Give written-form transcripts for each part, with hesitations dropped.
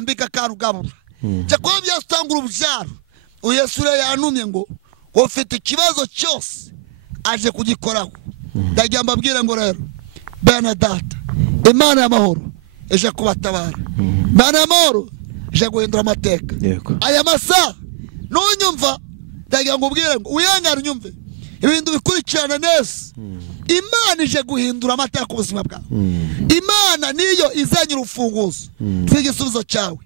kwambika karugabura cyakora byastangura ububyaro Yesu rero yanumye ngo ufite ikibazo cyose aje kugikoraho ndagira mbabwire ngo rero bene data Imana y'amahoro eje kubatabara Imana y'amahoro eje guhindura amateka aya masaha nunyumva ndagira ngo ubwire ngo uyangara unyumve ibintu bikurikirana neza Imana ije guhindura amateka ku buzima bwawe Imana niyo izanye urufunguzo rw'igisubizo cyawe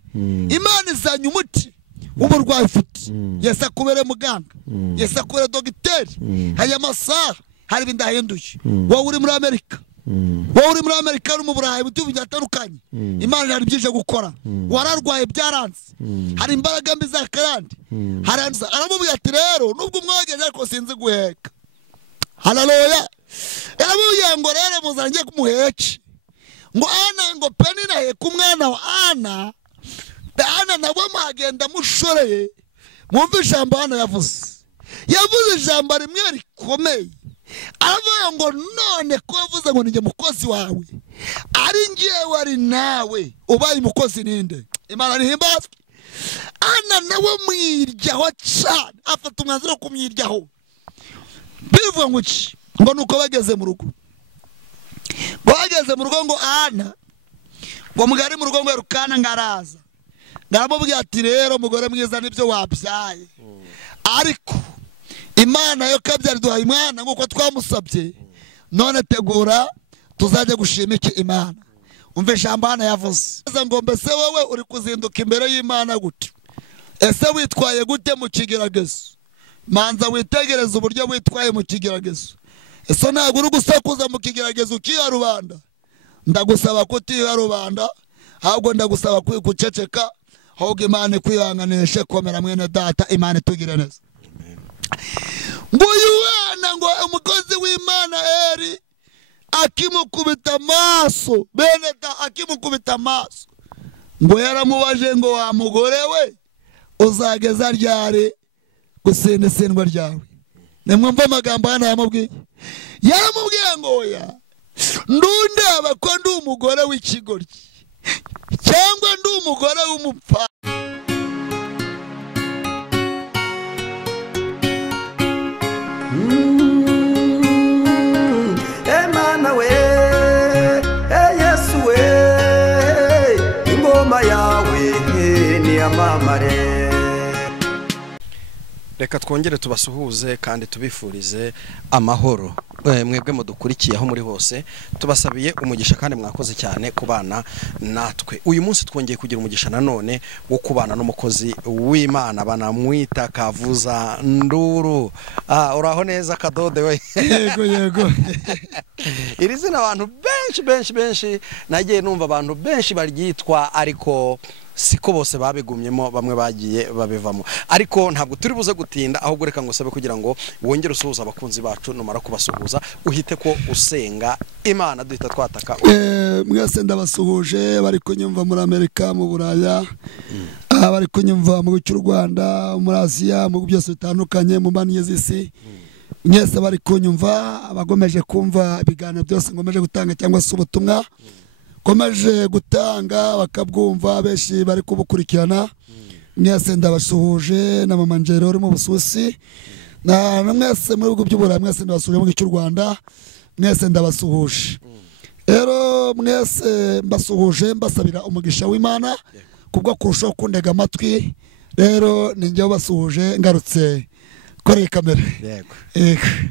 Imana izanye umuti w'uburwayi ufite Yesu akubere muganga Yesu akubere dogiteri aya masaha hari ibintu ahinduye wowe uri muri Amerika no mu Burayi butu byatandukanye Imana yari byije gukora wararwaye byaranze hari imbaraga mbi za karandi haranza aramubwira ati rero nubwo umwogeje ariko sinzi guheka haleluya yaramubwira ngo rero muzangiye kumuheke ngo Ana ngo Penina heka umwana wa Ana nabo magenda mushoreye mwumva ijambo Ana yavuze ijambo rimwe rikomeye aravuga ngo none ko wavuze ngo ninjye mukozi wawe ari ngiye wari nawe ubaye umukozi ninde Imana nihimbazwe Ana nawe mwiryaho cyane afata umwanzuro kumwiryaho bivuga ngo iki ngo nuko bageze mu rugo ngo Ana ngo mugari mu rugo ngo Rukana ngaraza ngaramubwira ati rero mugore mwiza nibyo wabyaye ariko Imana yo kabyari duhaye imwana nguko twamusabye none tegura tuzajya gushima iki Imana umve ijambo Ana yavuze ngo mbese wowe uri kuzinduka imbere y'Imana gute ese witwaye gute mu kigeragezo manza witegereza uburyo witwaye mu kigeragezo ese ntabwo uri gusakuza mu kigeragezo ukiha rubanda ndagusaba kutiha rubanda ahubwo ndagusaba kwikuceceka ahubwo Imana kwihanganishe komera mwene data Imana itugire neza ngo yuwana ngo umukozi w'Imana Eri akimukubita amaso bene da akimukubita amaso ngo yaramubaje ngo wa mugore we uzageza ryari gusendesendwa ryawe nemwumva amagambo Ana yaramubwiye ngo oya ndundaba ko ndi umugore w'ikigoryi cyangwa ndi umugore w'umupfa Emana we Yesu we ingoma yawe ni amamare reka twongere tubasuhuze kandi tubifurize amahoro mwebwe mudukurikiye aho muri hose tubasabiye umugisha kandi mwakoze cyane kubana natwe uyu munsi twongeye kugira umugisha nanone wo kubana n'umukozi w'Imana banamwita Kavuza Nduru uraho neza Kadode we yego iri zina abantu benshi nagiye numva abantu benshi baryitwa ariko siko bose babigumyemo bamwe bagiye babivamo ariko ntabwo turi buze gutinda ahubwo reka ngo sabe kugira ngo wongere usuhuza abakunzi bacu numara kubasuhuza uhite ko usenga Imana duhita twataka mwese ndabasuhuje bari kunyumva muri Amerika mu Buraya bari kunyumva mu cy'u Rwanda muri Aziya mu byose bitandukanye mu mani y'isi mwese bari kunyumva abagomeje kumva ibiganiro byose ngomeje gutanga cyangwa se ubutumwa komeje gutanga bakabwumva beshi bari kubukurikirana mwese ndabasuhuje na mama Njero uri mu Busuwisi na mwese muri bigo by'Uburayi mwese ndabasuhuje mu cy'u Rwanda mwese ndabasuhuje rero mwese mbasuhuje mbasabira umugisha w'Imana kubwo kurushaho kundega amatwi rero ninjye basuhuje ngarutse kuri kamera yego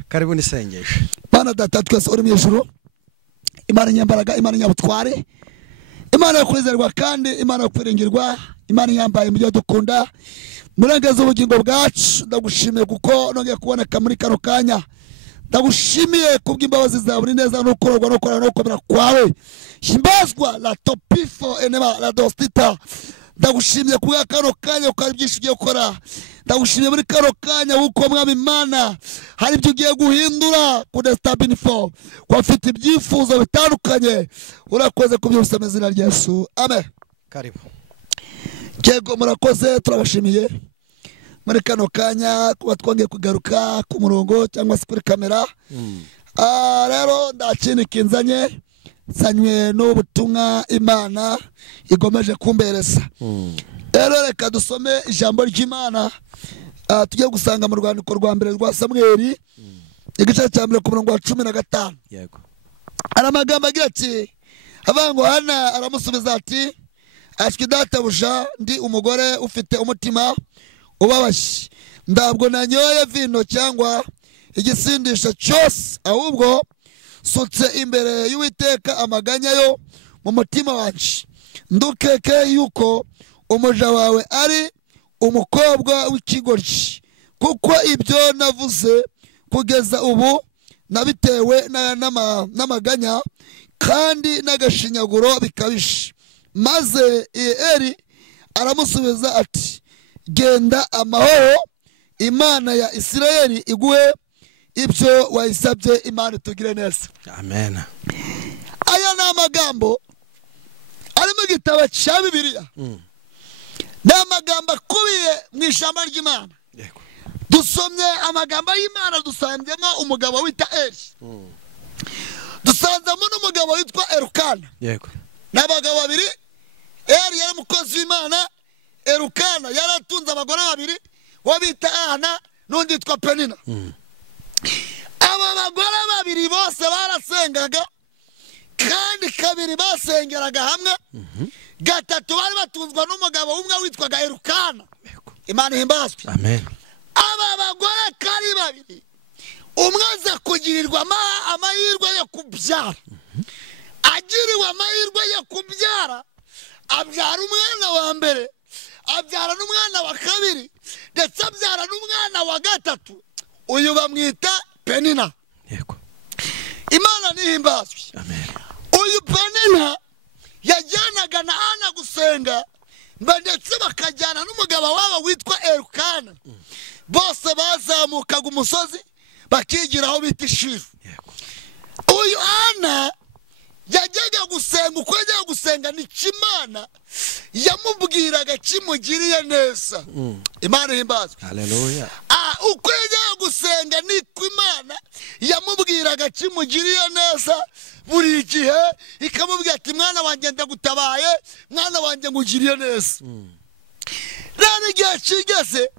karibu nisengesha Bana data twese uri mu ijuru Imana nyambaraga Imana nyabutware Imana yo kwizerwa kandi Imana yo kwiringirwa Imana yambaye mu byo dukunda murengeza ubugingo bwacu ndagushimiye kuko nongeye kuboneka muri kano kanya ndagushimiye kubw'imbabazi zawe buri neza no kurogwa no korana no komera kwawe himbazwa la topifo enema la dostita ndagushimiye kubwa kano kanya ukari byinshi ugiye gukora ndagushimiye muri kano kanya uko mwami Imana hari ibyo ugiye guhindura kudestabinifo kwa afite ibyifuzo bitandukanye urakoze kubyusa mu izina rya Yesu amen karibu Yego murakoze turabashimiye muri kano kanya kuba twongeye kugaruka ku murongo cyangwa se kuri kamera rero ndakindi kinzanye sanywe n'ubutumwa Imana igomeje kumbereza. Rero reka dusome ijambo ry'Imana tujye gusanga mu rwandiko rwa mbere rwa Samweli igice cya mbere ku murongo wa 15. Yego. Aramagambo agira ati abango Hana aramusubiza ati ashwi databuja ndi umugore ufite umutima ubabashye, ndabwo nanyoye vino cyangwa igisindisha cyose, ahubwo sutse imbere y'Uwiteka amaganya yo mu mutima wanje, ndukeke yuko umuja wawe ari umukobwa w'ikigoryi, kuko ibyo navuze kugeza ubu nabitewe n'amaganya kandi n'agashinyaguro bikabishe. Maze Eli aramusubiza ati genda amahoro, Imana ya Isirayeli iguhe ibyo wayisabye. Imana tugire neza. Amen. Aya ni amagambo ari mu gitabo cya Bibiliya. Ni amagambo akubiye mu ijambo ry'Imana. Yego. Dusomye amagambo y'Imana, dusanzemo umugabo wita Eli, dusanzemo n'umugabo witwa Elukana. Yego. N'abagabo babiri. Eli yari umukozi w'Imana, Elukana yari atunze abagore babiri, wo bita Ana n'undi witwa Penina. Aba bagore babiri bose barasengaga, kandi kabiri basengeraga hamwe, gatatu bari batunzwa n'umugabo umwe witwaga Elukana. Imana ihimbazwe. Amen. Aba bagore kari babiri, umwe aza kugirirwa amahirwe yo kubyara. Agiriwe amahirwe yo kubyara, abyara umwana wa mbere, abyara n'umwana wa kabiri, ndetse abyara n'umwana wa gatatu. Uyu bamwita Penina. Yego. Imana nihimbazwe. Amen. Uyu Penina yajyanaga na Ana gusenga, ndetse bakajyana n'umugabo wabo witwa Elukana. Bose bazamukaga umusozi bakigira aho bita Shifu. Uyu Ana yajyaga gusenga, uko yajyaga gusenga ni Imana yamubwiraga kimugiriye neza. Imana ihimbazwe. Haleluya. Uko yajyaga gusenga ni Imana yamubwiraga kimugiriye neza buri gihe, ikamubwira ati mwana wanjye ndagutabaye, mwana wanjye ngugiriye neza. Rero igihe kigeze,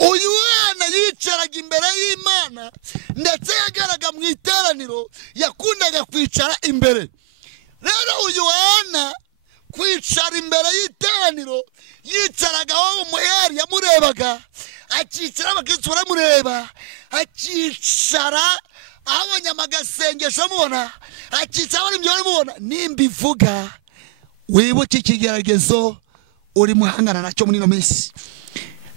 uyu mwana yicaraga imbere y'Imana, ndetse yagaraga mu iteraniro, yakundaga kwicara imbere. Rero uyu mwana kwicara imbere y'iteraniro, yicaraga aho umuheri yamurebaga, akicara abakristo baramureba, akicara aho abanyamagasengesho amubona, akicara aho ibyo baramubona. Nimba ivuga wibuke ikigeragezo uri muhangana nacyo muri ino minsi.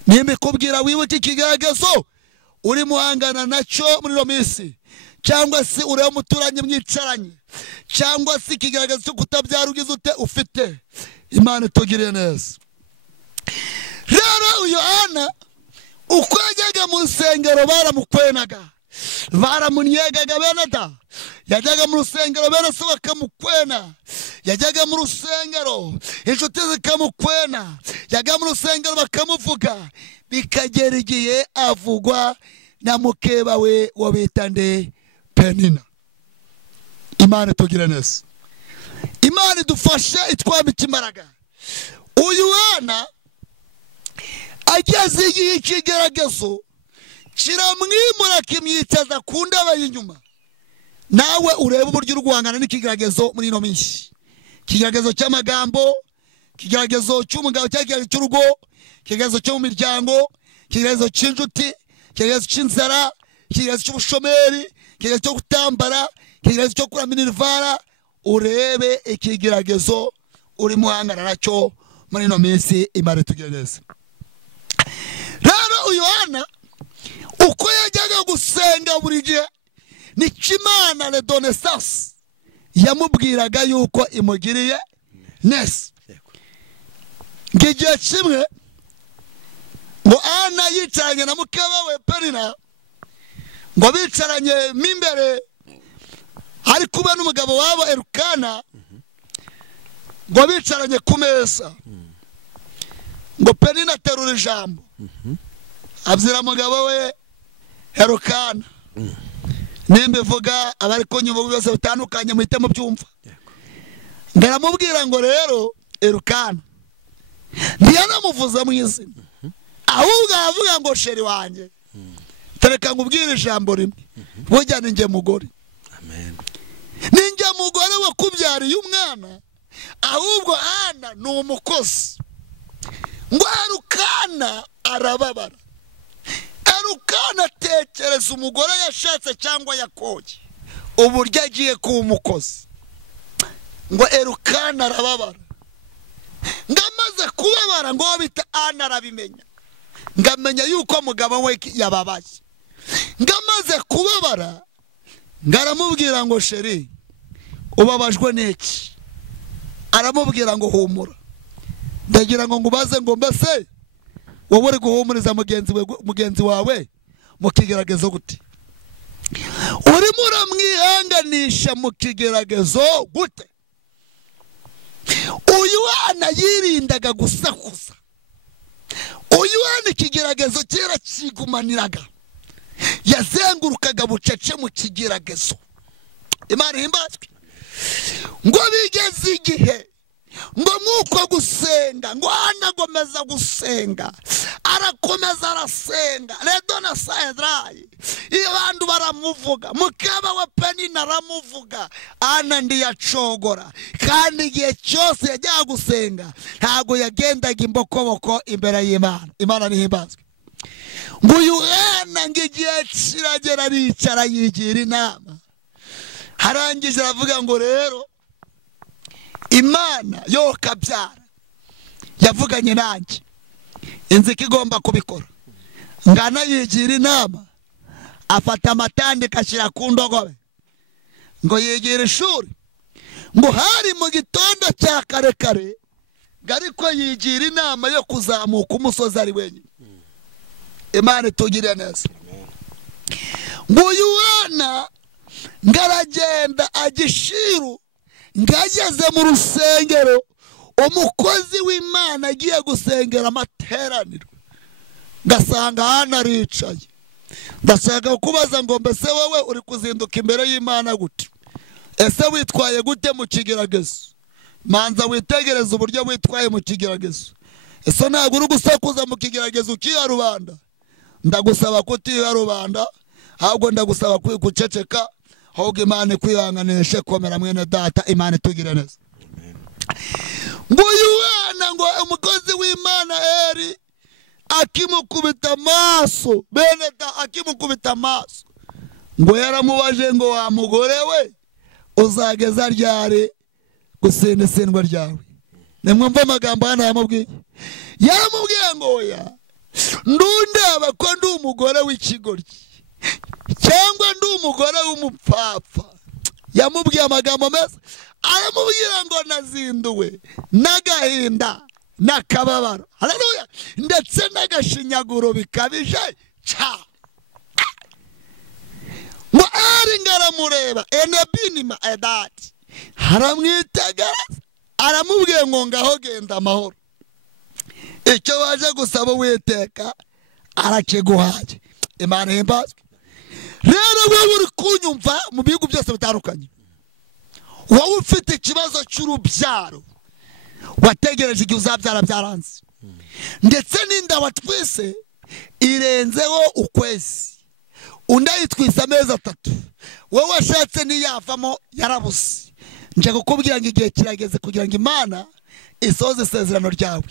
Nimba ikubwira wibuke ikigeragezo uri muhangana nacyo muri ino minsi, cyangwa se ureba umuturanyi mwicaranye, cyangwa se ikigeragezo cyo kutabyara ugize ute ufite, Imana itugirire neza. Rero uyu Ana uko yajyaga mu rusengero baramukwenaga, baramunyegaga bene da. Yajyaga mu rusengero bene se bakamukwena, yajyaga mu rusengero inshuti zikamukwena, yajyaga mu rusengero bakamuvuga, bikagera igihe avugwa na mukeba we wo bita nde Penina. Imana itugire neza. Imana idufashe itwambike imbaraga. Uyu Ana ageze igihe ikigeragezo kiramwimura kimyicaza ku ndaba y'inyuma. Nawe urebe uburyo urwangana n'ikigeragezo muri ino minsi. Ikigeragezo cy'amagambo, ikigeragezo cy'umugabo, ikigeragezo cy'urugo, ikigeragezo cyo mu miryango, ikigeragezo cy'inshuti, ikigeragezo cy'inzara, ikigeragezo cy'ubushomeri, ikigeragezo cyo gutambara, ikigeragezo cyo kuramira irivara. Urebe ikigeragezo uri muhangana nacyo muri ino minsi. Imana itugire neza. Rero uyu Ana uko yajyaga gusenga buri gihe, ni Imana redonesance yamubwiraga yuko imugiriye neza. Ngigiye kimwe ngo Ana yicaranye na mukeba we Penina, ngo bicaranye mimbere hari kuba n'umugabo wabo Elukana, ngo bicaranye ku meza, ngo Penina aterura ijambo, abwira umugabo we Elukana. Nimba ivuga abari kunyumva byose bitandukanye muhite mubyumva. ngaramubwira ngo rero Elukana ntiyanamuvuza mu izina ahubwo aravuga ngo sheri wanjye tereka ngubwire ijambo rimwe burya ni njye mugore ni njye mugore wakubyariye umwana ahubwo Ana ni umukozi ngo Elukana arababara Elukana atekereza umugore yashatse cyangwa yakoye uburyo agiye kuba umukozi ngo Elukana arababara ngamaze kubabara ngo bita Ana arabimenya ngamenya yuko mugabo we yababaye ngamaze kubabara ngaramubwira ngo sheri ubabajwe n'iki aramubwira ngo humura ndagira ngo ngubaze ngo mbese wowe uri guhumuriza mugenzi wawe mukigeragezo gute urimo uramwihanganisha mukigeragezo gute uyu Ana yirindaga gusakuza uyu Ana ikigeragezo kera kigumaniraga yazengurukaga bucece mu kigeragezo Imana ihimbazwe ngo bigeze igihe ngo nk'uko gusenga ngo Ana agomeza gusenga arakomeza arasenga redo na sayedarayi iyo bantu baramuvuga mukaba wa Penina aramuvuga Ana ndiyacogora kandi igihe cyose yajyaga gusenga ntago yagendaga imbokoboko imbere y'Imana Imana nihimbazwe ngo uyu Ana ngo igihe kiragera aricara yigira inama harangije aravuga ngo rero Imana yo kabyara yavuganye nanjye inzika igomba kubikora ngana yigira inama afata amatandika ashyira ku ndogobe ngo yigira ishuri ngo hari mu gitondo cya kare kare ariko yigira inama yo kuzamuka umusozi ari wenyine Imana itugirire neza ngo uyu Ana ngaragenda agishiru ngageze mu rusengero umukozi w'Imana agiye gusengera amateraniro ngasanga Ana aricaye ndashaka kubaza ngo mbese wowe uri kuzinduka imbere y'Imana gute ese witwaye gute mu kigeragezo manza witegereza uburyo witwaye mu kigeragezo ese ntabwo uri gusakuza mu kigeragezo ukiha rubanda ndagusaba kutiha rubanda ahubwo ndagusaba guceceka ahubwo Imana ikwihanganishe komera mwene data Imana itugire neza ngo uyu Ana ngo umukozi w'Imana Eli akimukubita amaso bene da akimukubita amaso ngo yaramubaje ngo wa mugore we uzageza ryari gusendesendwa ryawe nimwumva amagambo hano yamubwiye yaramubwiye ngo oya ndundeba ko ndi umugore w'ikigoryi cyangwa ndi umugore w'umupfapfa yamubwiye amagambo meza aramubwira ngo nazinduwe n'agahinda n'akababaro haleluya ndetse n'agashinyaguro bikabije cyane ngo ari ngaramureba enebinima edati haramwitegereza aramubwiye ngo ngaho genda amahoro icyo waje gusaba Uwiteka arakiguhaye Imana ihimbazwe rero wowe uri kunyumva mu bihugu byose bitandukanye wowe ufite ikibazo cy'urubyaro wategereje igihe uzabyara byaranze ndetse n'inda watwise irenzeho ukwezi undi ayitwise amezi 3 wowe washatse niyavamo yarabuze nje kukubwira ngo igihe kirageze kugira ngo Imana isoze isezerano ryawe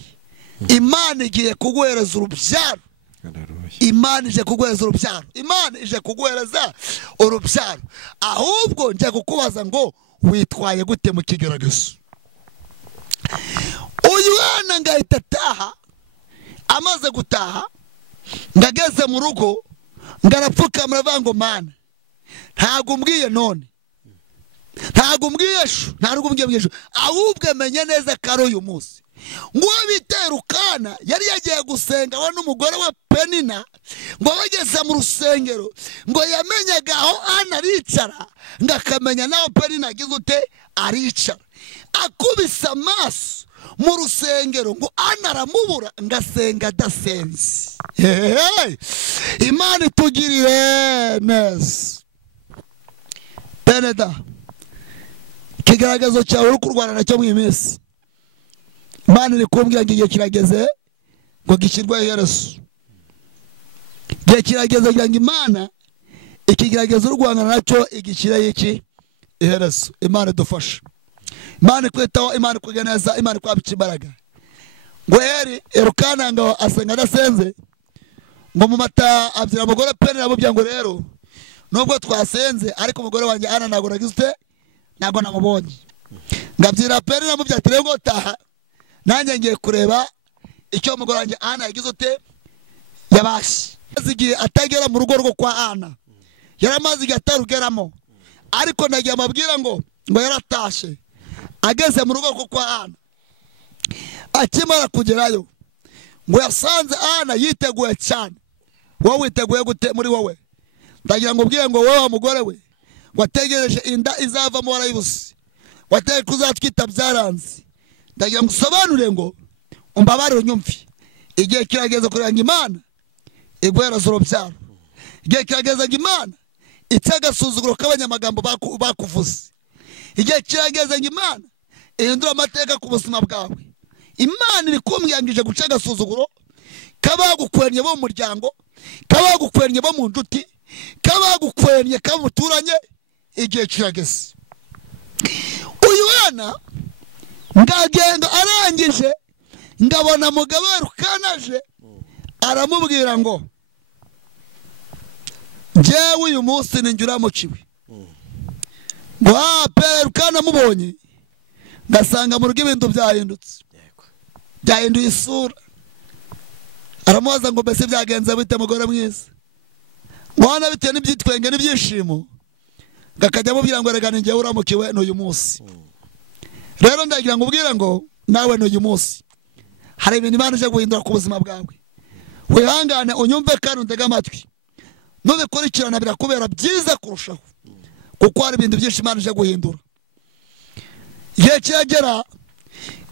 Imana igiye kuguhereza urubyaro Imana ije kuguhereza urubyaro Imana ije kuguhereza urubyaro ahubwo nje kukubaza ngo witwaye gute mu kigeragezo uyu Ana ngahita ataha amaze gutaha ngageze mu rugo ngarapfukamira vango Mana ntago umbwiye none ntago umbwiye ntago umbwiye ahubwo menye neza karo uyu munsi ngo biterukana yari yagiye gusenga we n'umugore wa Penina ngo bageze mu rusengero ngo yamenyaga aho Ana aricara ngakamenya naho Penina agize ute aricara akubisa amaso mu rusengero ngo Ana aramubura ngasenga dasenze Imana itugirire neza Peneda ikigaragazo cyawe uri kurwana nacyo mu iminsi Imana iri kumbwira ngo igihe kirageze ngo gishyirwe iherezo igihe kirageze ngo Imana ikigaragaza urwanga nacyo igishyire iki iherezo Imana idufashe Imana kwitaho Imana kugeneza Imana kwabika imbaraga ngo Elukana ngo asenga adasenze ngo mu mata abyira umugore Peni namubwira ngo rero nubwo twasenze ariko umugore wanjye Ana ntabwo nagize ntabwo namubonye ngabyira Peni namubwira ati rero taha nanjye ngiye kureba icyo umugore wanjye Ana yagize ute yabashye igihe atagera mu rugo rwo kwa Ana yaramaze igihe atarugeramo ariko nagiye amabwira ngo yaratashe ageze mu rugo rwo kwa Ana akimara kugerayo ngo yasanze Ana yiteguye cyane wowe witeguye gute muri wowe ndagira ngo ubwire ngo wowe mugore we wategereje inda izavamo warayibuze wategereje kuzatwita byaranze ndagira ngo usobanure ngo umbabarire unyumve igihe kirageze kuranga Imana igweraza urubyaro igihe kirageze ngo Imana itagasuzuguro k'abanyamagambo bakuvuze igihe kirageze ngo Imana ihindura amateka ku buzima bwawe Imana iri kumwiyangije guca agasuzuguro kabagukwenye bo mu muryango kabagukwenye bo mu nduti kabagukwenye kamuturanye igihe kirageze uyu wana ngagenda arangije ngabona mugabo Elukanaje aramubwira ngo jewe uyu munsi ninjura mu kibi ngo Elukana mubonye ngasanga mu rugo ibintu byahindutse byahinduye isura aramubaza ngo mbese byagenze bite mugore mwiza mwana bitewe n'ibyitwenge n'ibyishimo ngakajya amubwira ngo rega ninjye uramukiwe n'uyu munsi rero ndagira ngo ubwire ngo nawe n'uyu munsi hari ibintu Imana ije guhindura ku buzima bwawe wihangane unyumve kandi undege amatwi nubikurikirana birakubera byiza kurushaho kuko hari ibintu byinshi Imana ije guhindura igihe kiragera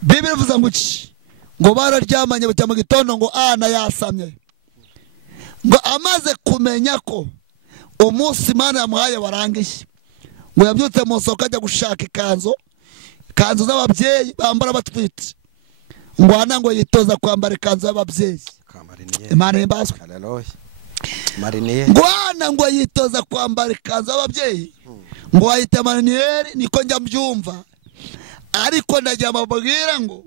Bibiri ivuze ngo iki ngo bararyamanye bajya mu gitondo ngo Ana yasamye ngo amaze kumenya ko umunsi Imana yamuhaye warangiye ngo yabyutse mu soko ajya gushaka ikanzu z'ababyeyi bambara batwite ngo Ana ngo yitoza kwambara ikanzu y'ababyeyi Imana imbazwe ngo Ana ngo yitoza kwambara ikanzu y'ababyeyi ngo ayita mariniyeri niko njya mbyumva ariko ndagira amabwira ngo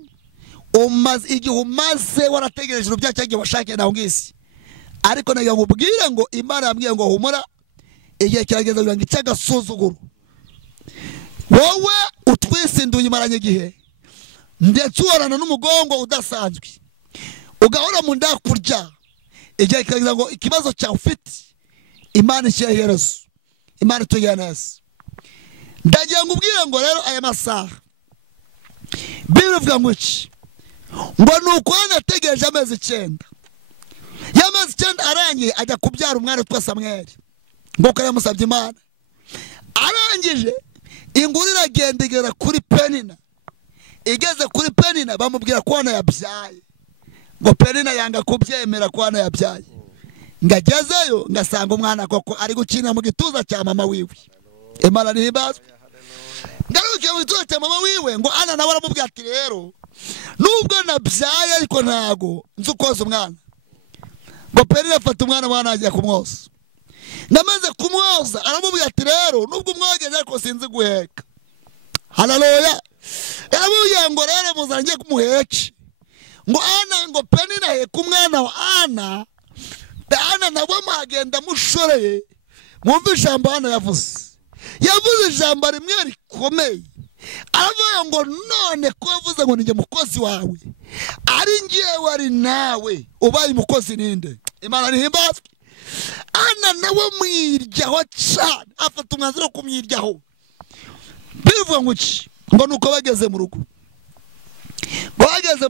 igihe umaze warategereje urubya cyagiye washakiye naho ngisi ariko nagira ngo ubwire ngo Imana yambwiye ngo humura igihe kirageze ngo icyagasuzuguro wowe utwisinduye imaranye igihe ndetse uwarana n'umugongo udasanzwe ugahora mu nda kurya igihe kirageze ngo ikibazo cyawe ufite Imana ishyira iherezo Imana itugire neza ndagira ngo ubwire ngo rero aya masaha Bibiri ivuga ngo iki ngo nuko nategereje amezi 9 y'amezi 9 arangiye ajya kubyara umwana witwa Samweli ngo ko yamusabye Imana arangije inguru iragenda igera kuri Penina igeze kuri Penina bamubwira ko Ana yabyaye ngo Penina yanga kubyemera ko Ana yabyaye ngagezeyo ngasanga umwana koko ari gukina mu gituza cya mama wiwe Imana nihimbazwe ngarukiye mu gituza cya mama wiwe ngo Ana nawe aramubwira ati rero nubwo nabyaye ariko ntago nzi ukoza umwana ngo Penina afata umwana agiye kumwoza namaze kumwoza aramubwira ati rero nubwo umwogeje ariko sinzi guheka haleluya aramubwira ngo rero muzangiye kumuheke ngo Ana ngo Penina heka umwana wa Ana nawe magenda mushoreye mwumve ijambo Ana yavuze ijambo rimwe rikomeye aravuga ngo none ko yavuze ngo ninjye mukozi wawe ari ngewe ari nawe ubaye umukozi ninde Imana nihimbazwe Ana nawe mwiryaho cyane afata umwanzuro wo kumwiryaho bivuga ngo iki ngo nuko bageze mu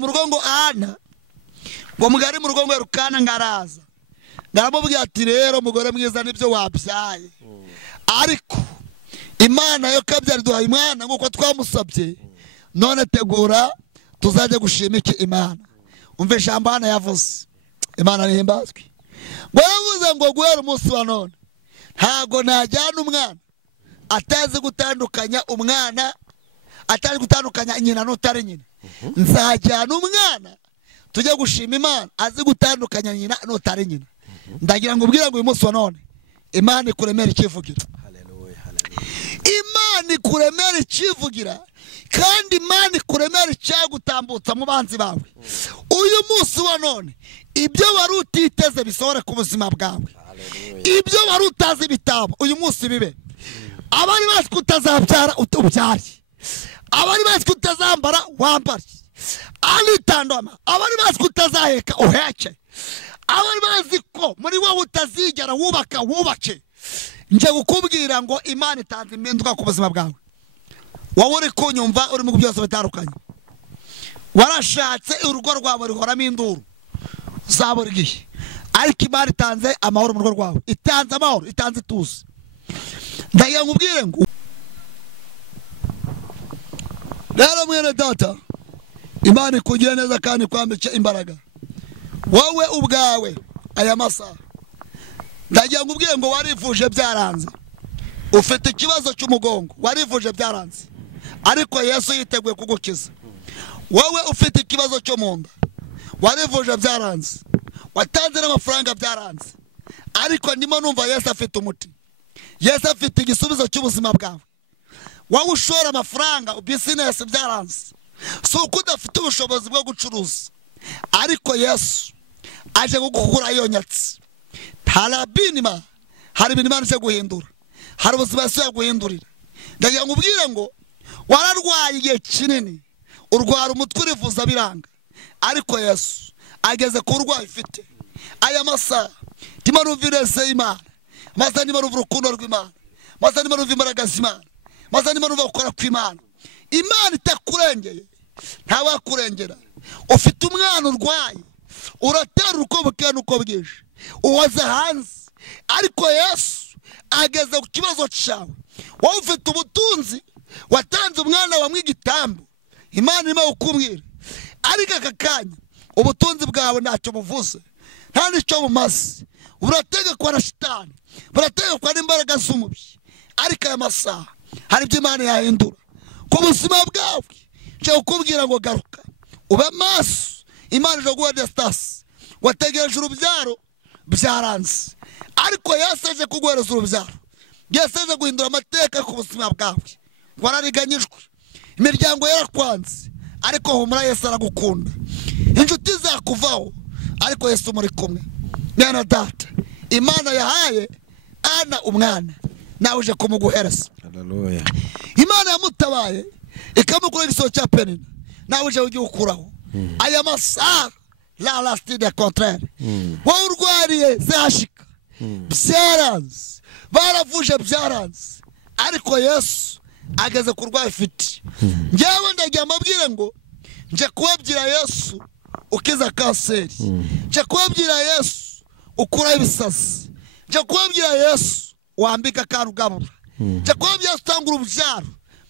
rugo ngo Ana ngo mugari mu rugo ngo Elukana ngaraza ndaramubwira ati rero mugore mwiza nibyo wabyaye ariko Imana yo kabyari duhaye umwana nkuko twamusabye none tegura tuzajya gushima iki Imana umve ijambo Ana yavuze Imana nihimbazwe ngo yavuze ngo guhera umunsi wa none ntago najyana umwana atazi gutandukanya umwana atari gutandukanya nyina n'utari nyina. Nzajyana umwana tujye gushima Imana azi gutandukanya nyina n'utari nyina. Ndagira ngo ubwire ngo uyu munsi wa none Imana ikuremera ikivugira. Imana ikuremera ikivugira kandi Imana ikuremera icyagutambutsa mu banzi bawe. Uyu munsi wa none ibyo wari utiteze bisohora ku buzima bwawe. Ibyo wari utazi bitabo uyu munsi bibe. Abari bazi kutazabyara ubyari. Abari bazi kutazambara wambare. Alitandoma abari bazi kutazaheka uheke. Abari bazi ko muri wowe utazigera wubake. Nje gukubwira ngo Imana itanze impinduka ku buzima bwawe. Wowe uri kunyumva uri mu byose bitandukanye. Warashatse urugo rwawe ruhoramo induru. Zaburi gihe. Ariko Imana itanze amahoro mu rugo rwawe. Itanze amahoro, itanze ituze. Ndagira ngo ubwire ngo rero mwene data Imana ikugira neza kandi kwambike imbaraga. Wowe ubwawe aya masaha ndagira ngo ubwire ngo warivuje byaranze. Ufite ikibazo cy'umugongo warivuje byaranze. Ariko Yesu yiteguye kugukiza. Wowe ufite ikibazo cyo mu nda warivuje byaranze. Watanze n'amafaranga byaranze. Ariko ndimo numva Yesu afite umuti. Yesu afite igisubizo cy'ubuzima bwawe. Wowe ushora amafaranga business byaranze. So uko udafite ubushobozi bwo gucuruza. Ariko Yesu aje kugukura iyo nyatsi. Tarabinima hari ibintu Imana ije guhindura. Hari ubuzima Yesu guhindurira. Ndagira ngo ubwire ngo wararwaye igihe kinini. Urwara umutwe urivuza biranga. Ariko Yesu ageze ku urwaye ufite. Aya masaha ndimo numvirese Imana. Maze ndimo numva urukundo rw'Imana. Maze ndimo numva imbaraga z'Imana. Maze ndimo numva gukora kw'Imana. Imana itakurengeye ntawakurengera. Ufite umwana urwaye uratera uko bukeye nuko bwije. Uwaze hanze. Ariko Yesu ageze ku kibazo cyawe. Wowe ufite ubutunzi watanze umwana wa mwigitambo. Imana irimo kukumbwira. Ariko aka kanya ubutunzi bwawe ntacyo buvuze. Nta nicyo bumaze. Urategekwa na shitani. Urategekwa n'imbaraga z'umubiri. Ariko aya masaha hari ibyo Imana yahindura ku buzima bwawe. Nje kukubwira ngo garuka ube maso. Imana ije guha destasi. Wategereje urubyaro byaranze. Ariko Yesu aje kuguhereza urubyaro. Yesu aje guhindura amateka ku buzima bwawe. Warariganyijwe. Imiryango yarakwanze. Ariko humura Yesu aragukunda. Inshuti zakuvaho. Ariko Yesu muri kumwe. Mwana data Imana yahaye Ana umwana nawe uje kumuguhereza. Haleluya. Imana yamutabaye ikamukura igisoho cya Penina nawe uje ugikuraho. Aya masaha la stide contraire. Wowe urwariye zashika. Byaranze. Baravuje byaranze. Ariko Yesu ageze kurwaye ifite. Ngewe ndagiye amabwire ngo nje kubabwira Yesu ukiza kanseri. Nje kubabwira Yesu ukura ibisazi. Nje kubabwira Yesu wambika karugabura. Nje kubabwira Yesu utanga urubyaro.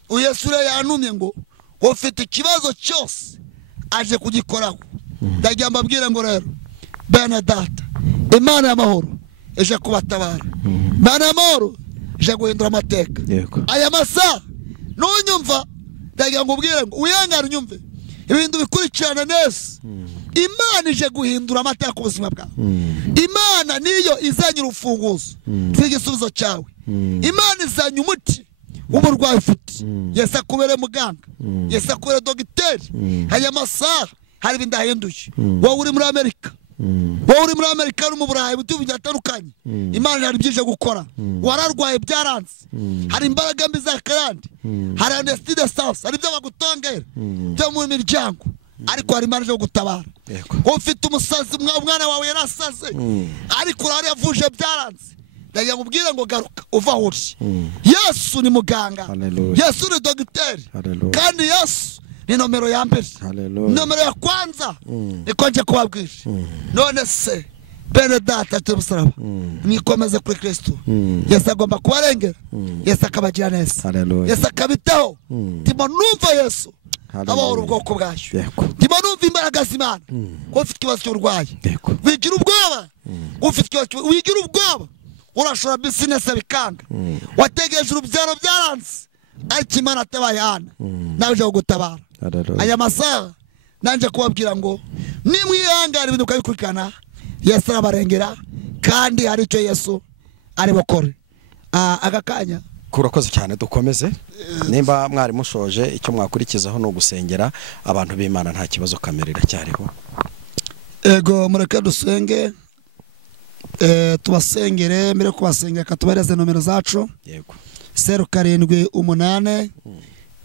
Yesu rero yanumye ngo ufite ikibazo cyose aje kugikoraho. Ndagiye mbabwire ngo rero bene data Imana y'amahoro eje kubatabara. Imana y'amahoro eje guhindura amateka. Aya masaha nunyumva ndagiye ngo ubwire ngo uyangara unyumve ibintu bikurikirana neza. Imana ije guhindura amateka ku buzima bwawe. Imana niyo izanye urufunguzo rw'igisubizo cyawe. Imana izanye umuti w'uburwayi ufite. Yesu akubere muganga. Yesu akubere dogiteri. Aya masaha hari ibintu ahinduye. Wowe uri muri Amerika. Wowe uri muri Amerika no mu Burayi butu byatandukanye. Imana yari byije gukora. Wararwaye byaranze. Hari imbaraga mbi za karandi. Hari anestide sauce. Hari byo bagutongera. Byo mu miryango. Ariko hari Imana yo gutabara. Ufite umusazi umwana wawe yarasaze. Ariko urari yavuje byaranze. Ndagiye kubwira ngo garuka uva uri. Yesu ni muganga. Yesu ni dogiteri. Kandi Yesu ni nomero ya mbere. Nomero ya kwanza niko nje kubabwira. None se bene data tubusaraba mwikomeze kuri Kristo. Yesu agomba kubarengera. Yesu akabagira neza. Yesu akabitaho. Timo numva Yesu abahora ubwoko bwacu. Timo numva imbaraga z'Imana. Ko ufite ikibazo cy'urwaye wigira ubwoba. Ufite ikibazo wigira ubwoba. Urashora business bikanga. Wategereje urubyaro byaranze. ariko Imana atabaye hana nawe uje kugutabara. Aya masaha nanje kubabwira ngo nimwihangana ibintu ukabikurikirana Yesu arabarengera kandi hari icyo Yesu ari bukore. Agakanya kurakoze cyane dukomeze nimba mwari mushoje icyo mwakurikizaho no gusengera abantu b'Imana nta kibazo kamerera cyariho. Ego mureke dusenge tubasengere mbere kubasengera katubareze nomero zacu. Yego 0788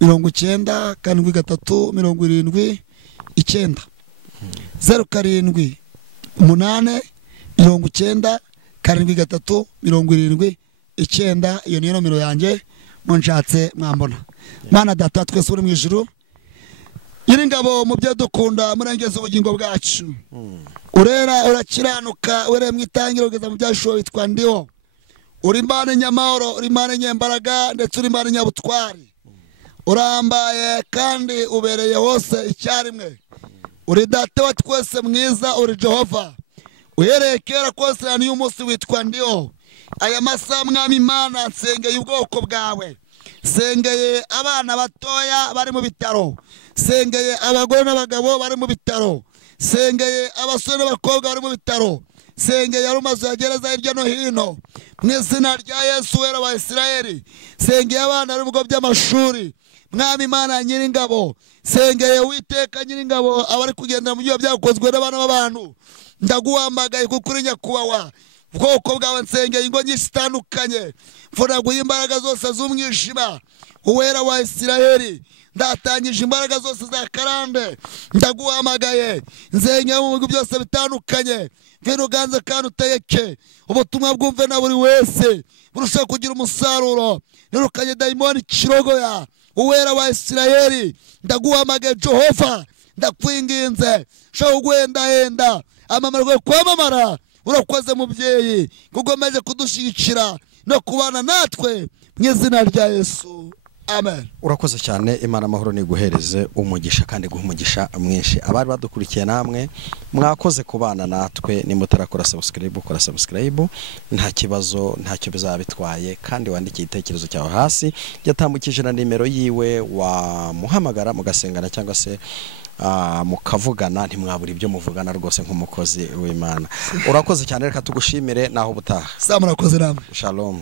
90 73 79 0788 90 73 79 iyo niyo nomero yanjye munshatse mwambona. Mana data twese uri mu ijuru Nyiringabo mu byo dukunda murengeza ubugingo bwacu. Urera urakiranuka ure mwitangiro kugeza mu byashowe witwa ndiho. Uri Imana nyamahoro, uri Imana nyembaraga ndetse uri Imana nyabutwari. Urambaye kandi ubereye hose icyarimwe. Uri data wa twese mwiza, uri Jehova. Uhereye kera kose n'uyu munsi witwa ndiho. Aya masaha mwami Imana nsengeye ubwoko bwawe. Sengeye abana batoya bari mu bitaro. Sengeye abagore n'abagabo bari mu bitaro. Sengeye abasore n'abakobwa bari mu bitaro. Sengeye arumaze ya gereza hirya no hino. Mu izina rya Yesu wera wa Isirayeli. Sengeye abana bari mu bigo by'amashuri. Mwami Imana Nyiringabo. Sengeye Uwiteka Nyiringabo abari kugendera mu byo byakozwe n'abana b'abantu. Ndaguhamagaye kuko uri nyakubahwa. Ubwoko bwawe nsengeye ingo nyinshi zitandukanye. Mvunaguye imbaraga zose z'umwijima. Uwera wa Isirayeli. Ndatangije imbaraga zose za karande. Ndaguhamagaye nzengeye mu bigo byose bitandukanye. Vino ganze kandi utegeke ubutumwa bwumve na buri wese burushaho kugira umusaruro. Nirukanye dayimoni kirogoya. Uwera wa Isirayeli. Ndaguhamagaye Jehova. Ndakwinginze sho guhendahenda amamarwe kwamamara. Urakoze mubyeyi kugomeje kudushigikira no kubana natwe mu izina rya Yesu. Amen. Urakoze cyane Imana amahoro niguhereze umugisha kandi guhumugisha mwinshi. Abari badukurikiye namwe mwakoze kubana natwe nimutarakora subscribe ukora subscribe nta kibazo ntacyo bizabitwaye kandi wandikiye igitekerezo cyawe hasi yatambukije na nimero yiwe wa muhamagara mugasengana cyangwa se mukavugana ntimwabura ibyo muvugana rwose nk'umukozi w'Imana. Urakoze cyane reka tugushimire naho butaha. Murakoze namwe. Shalom.